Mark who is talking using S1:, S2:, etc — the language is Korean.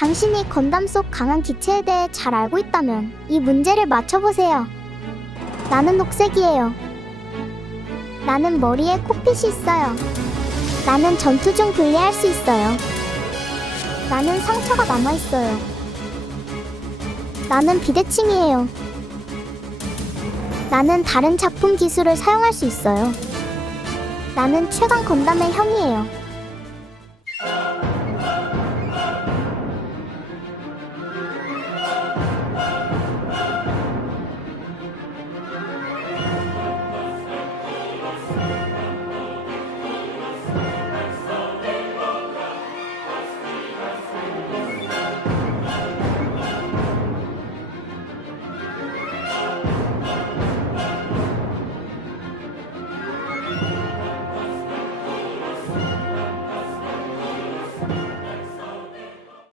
S1: 당신이 건담 속 강한 기체에 대해 잘 알고 있다면 이 문제를 맞춰보세요. 나는 녹색이에요. 나는 머리에 코핏이 있어요. 나는 전투 중 분리할 수 있어요. 나는 상처가 남아있어요. 나는 비대칭이에요. 나는 다른 작품 기술을 사용할 수 있어요. 나는 최강 건담의 형이에요. you